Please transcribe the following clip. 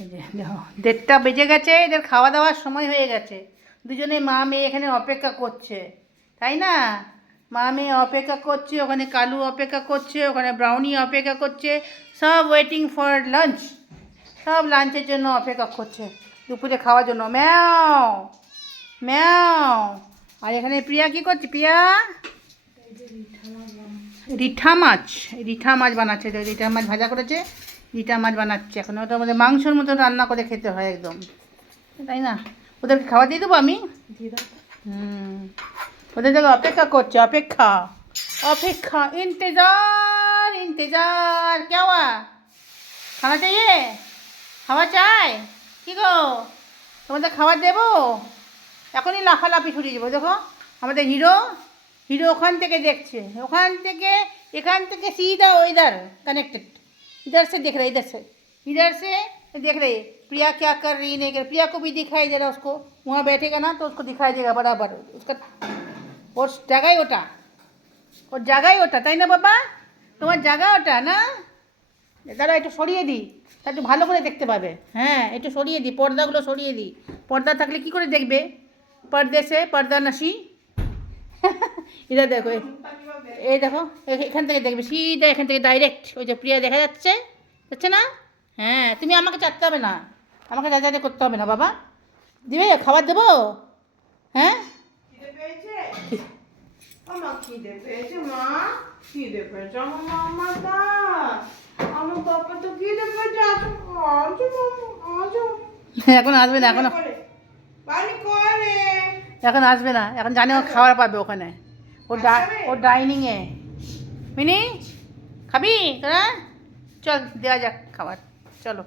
এই যে দেখো 1:30 বেজে গেছে, এদের খাওয়া দাওয়ার সময় হয়ে গেছে। দুজনে মা মেয়ে এখানে অপেক্ষা করছে, তাই না? মা মেয়ে অপেক্ষা করছে, ওখানে কালু অপেক্ষা করছে, ওখানে ব্রাউনি অপেক্ষা করছে, সব ওয়েটিং ফর লাঞ্চ, সব লাঞ্চের জন্য অপেক্ষা করছে, দুপুরে খাওয়ার জন্য। ম্যাও ম্যাও। আর এখানে প্রিয়া কী করছে? প্রিয়া রিঠা মাছ বানাচ্ছে, রিঠা মাছ ভাজা করেছে, রিঠা মাছ বানাচ্ছে। এখন ওটার মধ্যে মাংসর মতো রান্না করে খেতে হয় একদম, তাই না? ওদেরকে খাওয়া দিয়ে দেবো আমি। ওদের জন্য অপেক্ষা করছে, অপেক্ষা অপেক্ষা, ইন্তজার ইন্তজার। क्या हुआ? খাওয়া চাইয়ে? খাওয়া চাই? কি গো, তোমাদের খাবার দেবো? এখনই লাফালাফি ছুটিয়ে যাবো। দেখো আমাদের হিরো, হিরো ওখান থেকে দেখছে, ওখান থেকে এখান থেকে सीधा इधर कनेक्टेड, इधर से देख रहे, इधर से देख रहे प्रिया क्या कर रही, नहीं कर। प्रिया को भी दिखाई दे रहा, उसको वहाँ बैठेगा ना तो उसको दिखाई देगा बराबर, उसका ওর জায়গায় ওটা, ওর জায়গায় ওটা, তাই না বাবা? তোমার জায়গা ওটা না? দাঁড়া একটু সরিয়ে দিই, তা একটু ভালো করে দেখতে পাবে। হ্যাঁ একটু সরিয়ে দিই, পর্দাগুলো সরিয়ে দিই। পর্দা থাকলে কি করে দেখবে? পর্দে সে পর্দা নসি। এটা দেখো, এই দেখো এখান থেকে দেখবে, সিধা এখান থেকে ডাইরেক্ট ওই যে প্রিয়া দেখা যাচ্ছে, যাচ্ছে না? হ্যাঁ তুমি আমাকে চাটতে হবে না, আমাকে যা করতে হবে না বাবা। দিবে খাবার দেবো? হ্যাঁ আমার খিদে পেয়েছে মা, খিদে পেয়েছে আমার মামাটা, আমার বাবা তো খিদে পেয়েছে। এখন আসবে না, এখন বাড়ি করে এখন আসবে না, এখন জানে ও খাবার পাবে ওখানে, ওর ডাইনিংয়ে। মিনি খাবি তোরা? চল দেওয়া যাক খাবার, চলো।